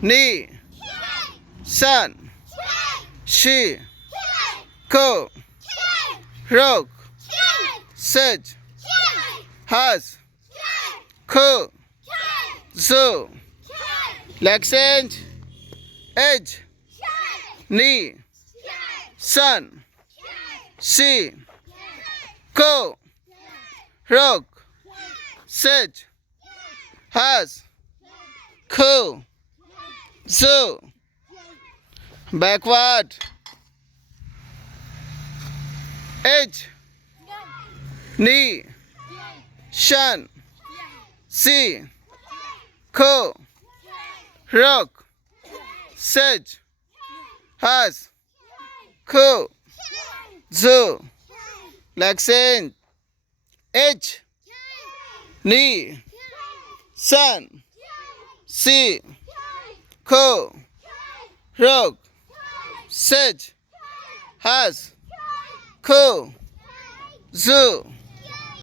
Ni. San. Shi. Ko. Rok. Sej. Has. Ko. Zo. Accent. Edge. Ni. San. Si. Ko. Rok. Sej. Has. Ko. Zo. Backward. Edge. Ni. Shan. Si. Ko. Rok. Sej. Has. Ko. Zo. Accent. Edge. Ni. San. Si. Ko. Rok. Sej. Has. Ko. Zo.